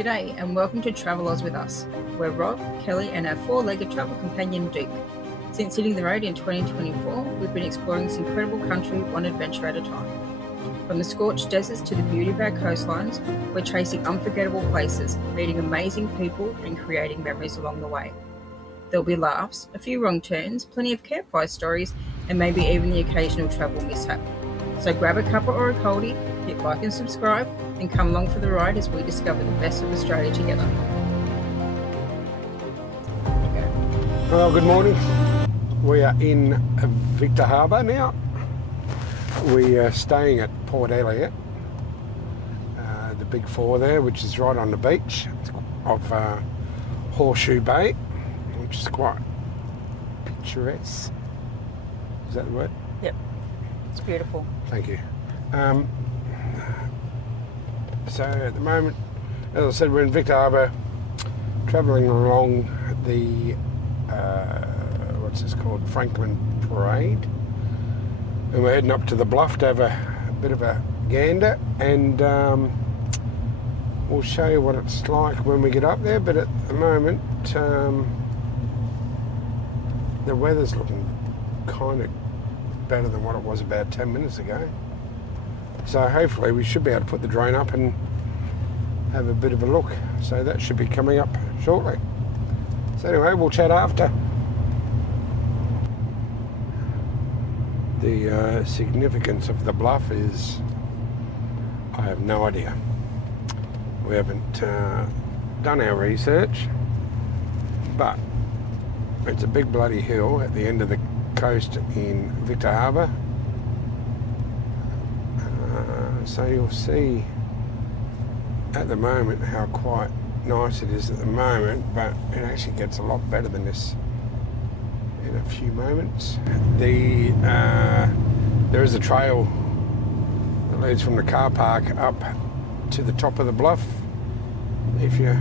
G'day and welcome to Travellers with Us. We're Rob, Kelly and our four-legged travel companion Duke. Since hitting the road in 2024, we've been exploring this incredible country one adventure at a time. From the scorched deserts to the beauty of our coastlines, we're chasing unforgettable places, meeting amazing people and creating memories along the way. There'll be laughs, a few wrong turns, plenty of campfire stories and maybe even the occasional travel mishap. So grab a cuppa or a coldie, hit like and subscribe, and come along for the ride as we discover the best of Australia together. Well, good morning. We are in Victor Harbour now. We are staying at Port Elliot, the Big Four there, which is right on the beach of Horseshoe Bay, which is quite picturesque. Is that the word? Yep, it's beautiful. Thank you. So at the moment, as I said, we're in Victor Harbour, travelling along the, what's this called, Franklin Parade. And we're heading up to the Bluff to have a bit of a gander, and we'll show you what it's like when we get up there. But at the moment, the weather's looking kind of better than what it was about 10 minutes ago. So hopefully we should be able to put the drone up and have a bit of a look. So that should be coming up shortly. So anyway, we'll chat after. The significance of the Bluff is, I have no idea. We haven't done our research, but it's a big bloody hill at the end of the coast in Victor Harbour. So you'll see at the moment how quite nice it is at the moment, but it actually gets a lot better than this in a few moments. There is a trail that leads from the car park up to the top of the Bluff. If you're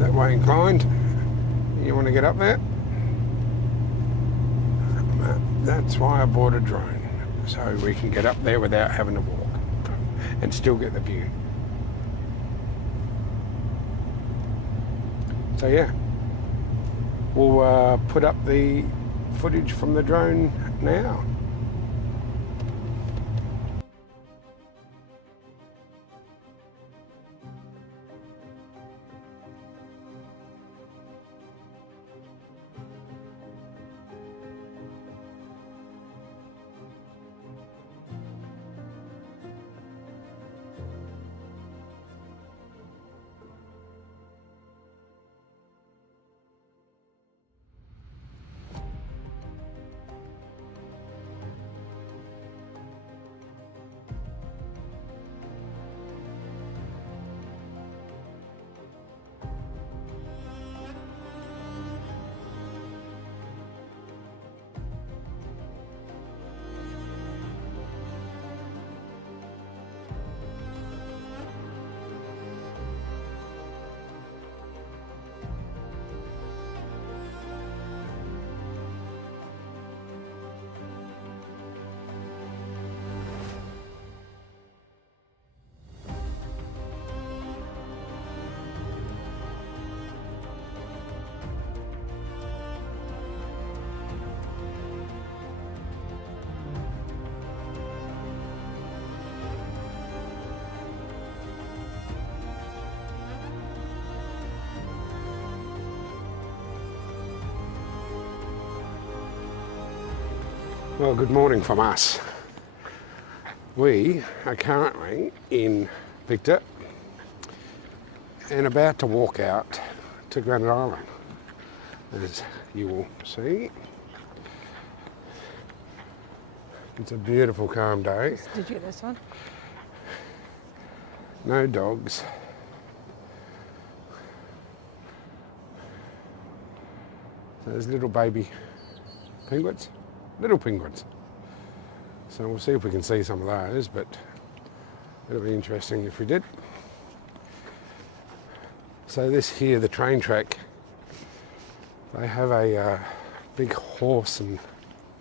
that way inclined, you want to get up there. That's why I bought a drone, so we can get up there without having to walk and still get the view. So yeah, we'll put up the footage from the drone now. Well, good morning from us. We are currently in Victor and about to walk out to Granite Island, as you will see. It's a beautiful, calm day. Did you get this one? No dogs. So there's little baby penguins. Little penguins. So we'll see if we can see some of those, but it'll be interesting if we did. So this here, the train track, they have a big horse and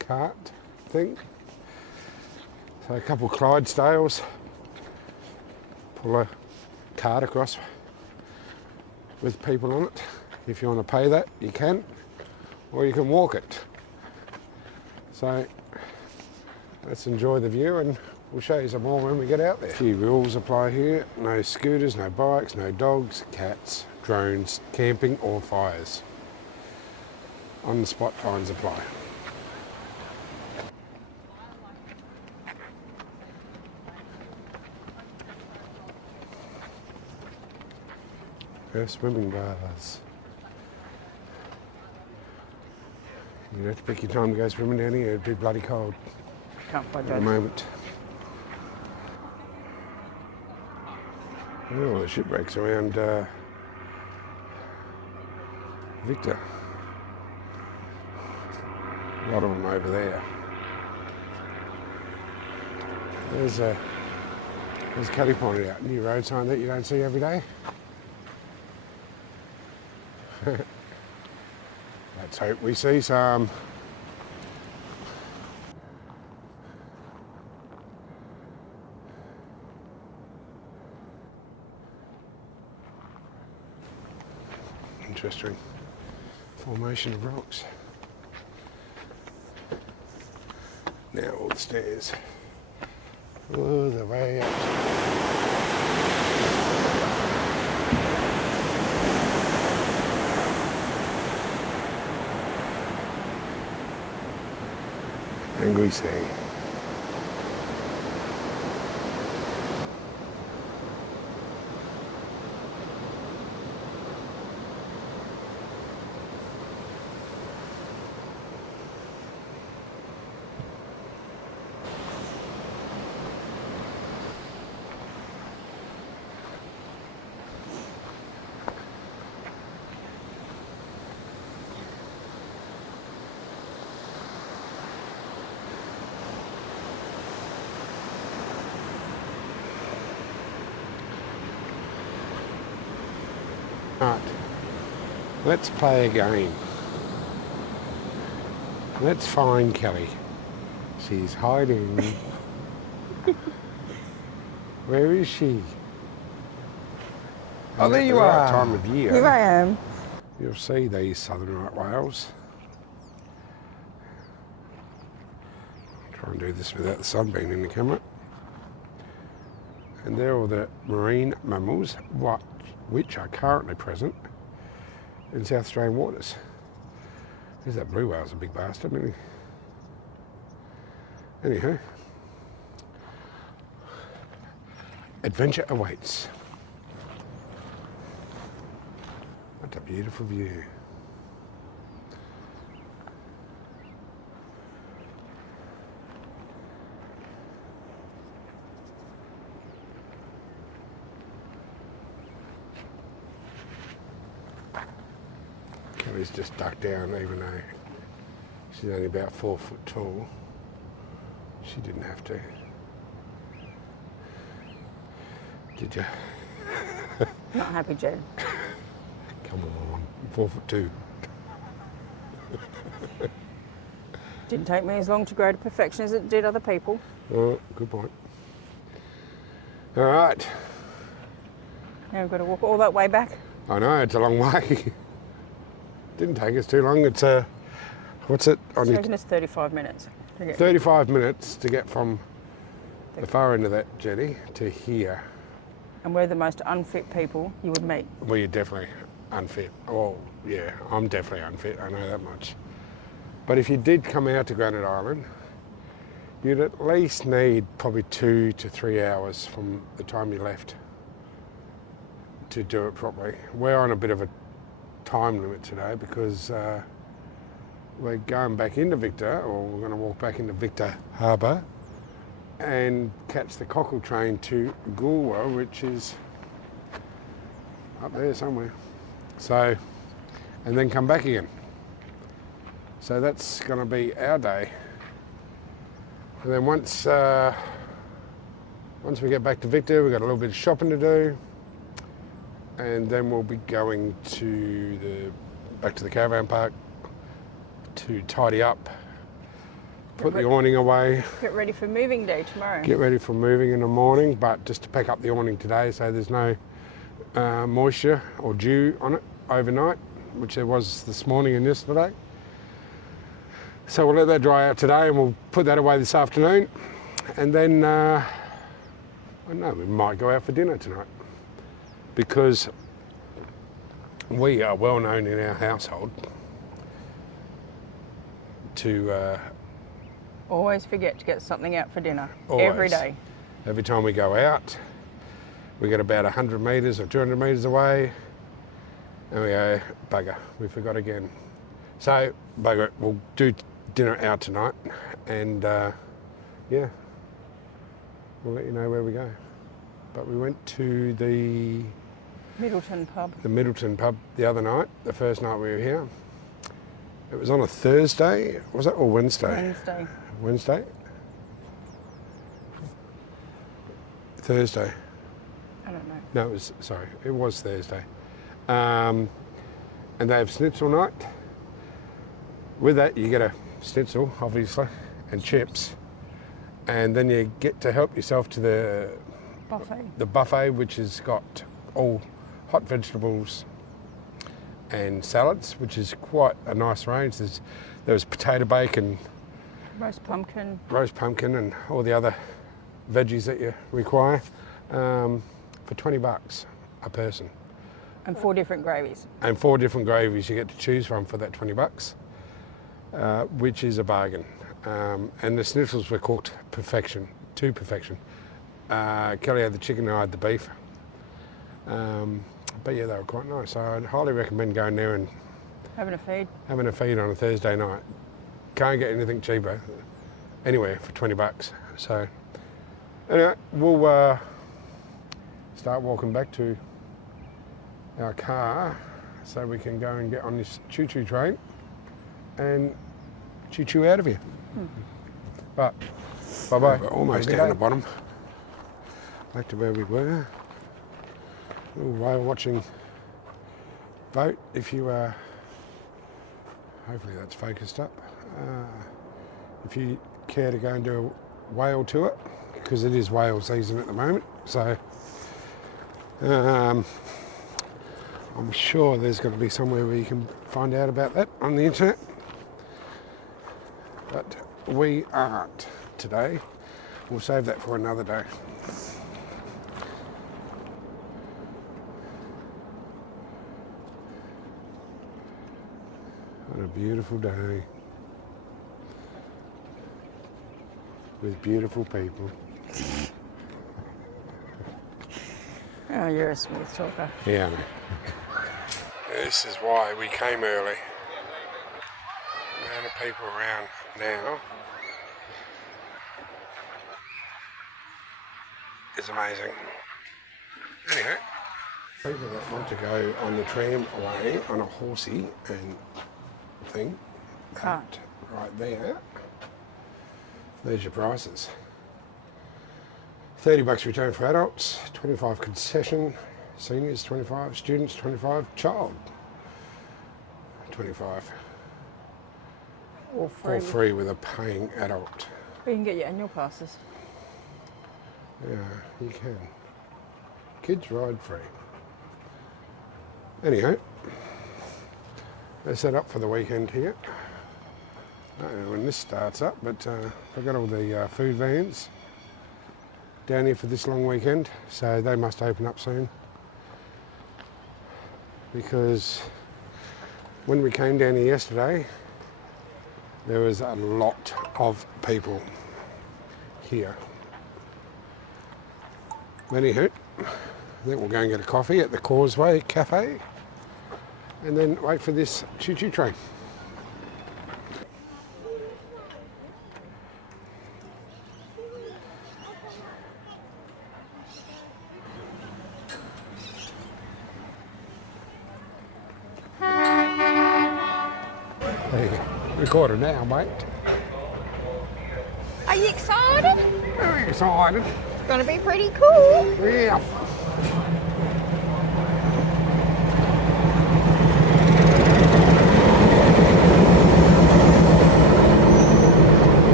cart thing. So a couple of Clydesdales pull a cart across with people on it. If you want to pay that, you can, or you can walk it. So let's enjoy the view, and we'll show you some more when we get out there. A few rules apply here. No scooters, no bikes, no dogs, cats, drones, camping or fires. On the spot fines apply. Swimming bars. You have to pick your time to go swimming down here. It'd be bloody cold Can't find at the moment. Oh, the shipwrecks around Victor. A lot of them over there. There's Kelly pointed out, new road sign that you don't see every day. Let's hope we see some. Interesting formation of rocks. Now all the stairs all the way up. Angry sea. Right, let's play a game. Let's find Kelly. She's hiding. Where is she? Oh, there you At the are. right time of year. Here I am. You'll see these southern right whales. Try and do this without the sun being in the camera. And they're all the marine mammals which are currently present in South Australian waters. There's that blue whale's a big bastard, isn't he? Anyhow, adventure awaits. What a beautiful view. Kelly's just ducked down, even though she's only about 4 foot tall. She didn't have to. Did you? Not happy, Jed. Come on, 4'2". Didn't take me as long to grow to perfection as it did other people. Oh, good point. All right. Now we've got to walk all that way back. I know, it's a long way. Didn't take us too long. It's what's it? It's taken us 35 minutes. 35 minutes to get from the far end of that jetty to here. And we're the most unfit people you would meet. Well, you're definitely unfit. Oh, yeah, I'm definitely unfit. I know that much. But if you did come out to Granite Island, you'd at least need probably 2 to 3 hours from the time you left to do it properly. We're on a bit of a time limit today because we're going back into Victor, or we're going to walk back into Victor Harbour and catch the Cockle Train to Goolwa, which is up there somewhere. So, and then come back again. So that's going to be our day. And then once we get back to Victor, we've got a little bit of shopping to do. And then we'll be going to back to the caravan park to tidy up, put the awning away. Get ready for moving day tomorrow. Get ready for moving in the morning, but just to pack up the awning today so there's no moisture or dew on it overnight, which there was this morning and yesterday. So we'll let that dry out today and we'll put that away this afternoon. And then, I don't know, we might go out for dinner tonight, because we are well known in our household to Always forget to get something out for dinner. Always. Every day. Every time we go out, we get about 100 metres or 200 metres away, and we go, bugger, we forgot again. So, bugger it, we'll do dinner out tonight, and yeah, we'll let you know where we go. But we went to the Middleton pub. The Middleton pub the other night, the first night we were here. It was on a Thursday, was it, or Wednesday? Wednesday? Thursday. I don't know. No, it was Thursday. And they have schnitzel night. With that, you get a schnitzel, obviously, and chips. And then you get to help yourself to the buffet, which has got all hot vegetables and salads, which is quite a nice range. There was potato bacon, roast pumpkin and all the other veggies that you require for $20 a person. And 4 different gravies. And 4 different gravies you get to choose from for that $20, which is a bargain. And the schnitzels were cooked to perfection. Kelly had the chicken and I had the beef. But yeah, they were quite nice. So I'd highly recommend going there and having a feed on a Thursday night. Can't get anything cheaper anywhere for $20. So anyway, we'll start walking back to our car so we can go and get on this choo-choo train and choo-choo out of here. But bye-bye. We're almost down the bottom, back to where we were. A little whale watching boat, if you hopefully that's focused up. If you care to go and do a whale tour, because it is whale season at the moment, so I'm sure there's got to be somewhere where you can find out about that on the internet, but we aren't today. We'll save that for another day. What a beautiful day with beautiful people. Oh, you're a smooth talker. Yeah, mate. This is why we came early. The amount of people around now is amazing. Anyway, people that want to go on the tram away on a horsey and thing, that right there, there's your prices. $30 return for adults, 25 concession, seniors 25, students 25, child 25. All free with a paying adult. Or you can get your annual passes. Yeah, you can. Kids ride free. Anyhow, they're set up for the weekend here. I don't know when this starts up, but they've got all the food vans down here for this long weekend, so they must open up soon. Because when we came down here yesterday, there was a lot of people here. Anyhow, I think we'll go and get a coffee at the Causeway Cafe and then wait for this choo-choo train. Hey, recorder now, mate. Are you excited? Very excited. It's going to be pretty cool. Yeah.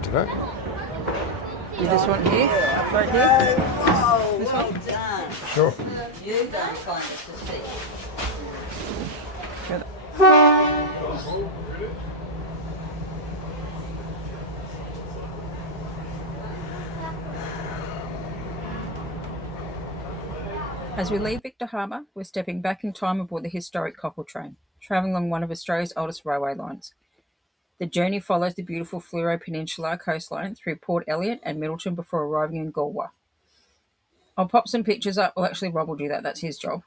one today. You this one here? Right here? This one? Sure. You don't find it to see. As we leave Victor Harbour, we're stepping back in time aboard the historic Cockle Train, travelling along one of Australia's oldest railway lines. The journey follows the beautiful Fleurieu Peninsula coastline through Port Elliot and Middleton before arriving in Goolwa. I'll pop some pictures up, well actually Rob will do that, that's his job,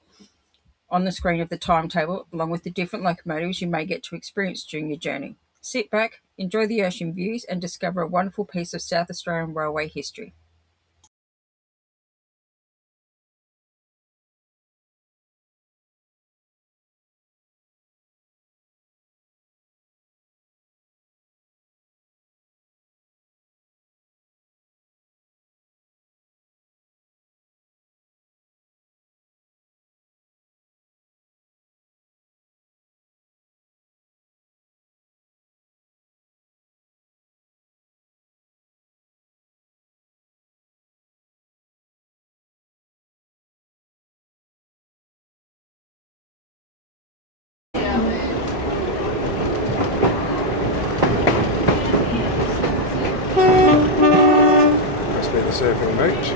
on the screen of the timetable, along with the different locomotives you may get to experience during your journey. Sit back, enjoy the ocean views and discover a wonderful piece of South Australian railway history. Must be the surfing beach.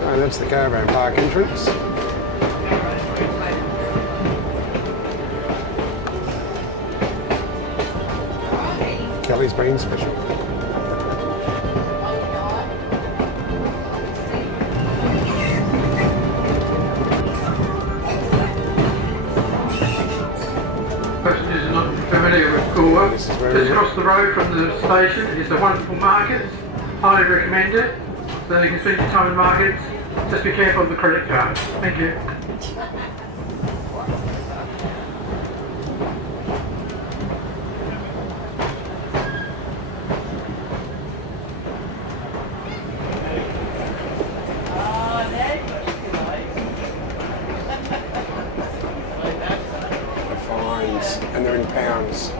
Oh, that's the caravan park entrance. Kelly's been special. Passengers are not familiar with Goolwa. This is Just where across the road from the station is a wonderful market. Highly recommend it. So you can spend your time in markets. Just be careful of the credit card. Thank you. the fines, and they're in pounds.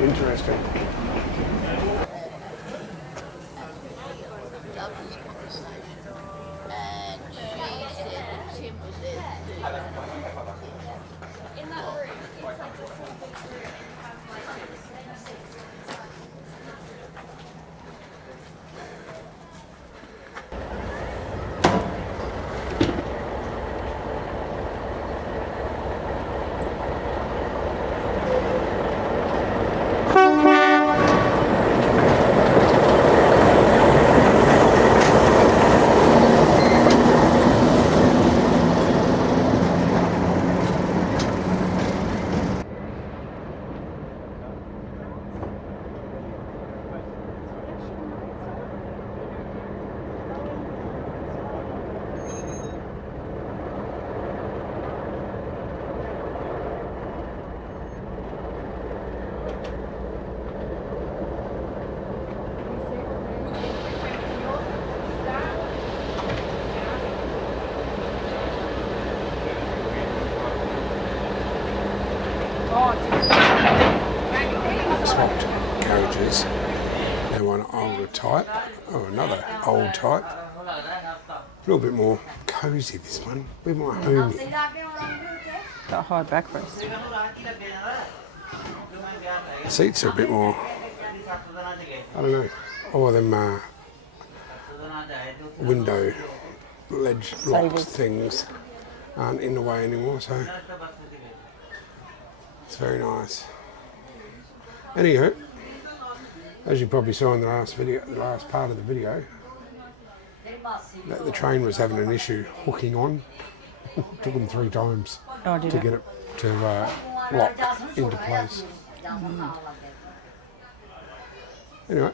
Interesting. Swapped carriages. Now one older type. Oh, another old type. A little bit more cosy, this one. A bit more homey. Got high backrest. The seats are a bit more, I don't know, all of them window ledge locked Savers. things aren't in the way anymore, so it's very nice. Anywho, As you probably saw in the last part of the video, that the train was having an issue hooking on. Took them 3 times Oh, did to it? get it to lock into place. Anyway,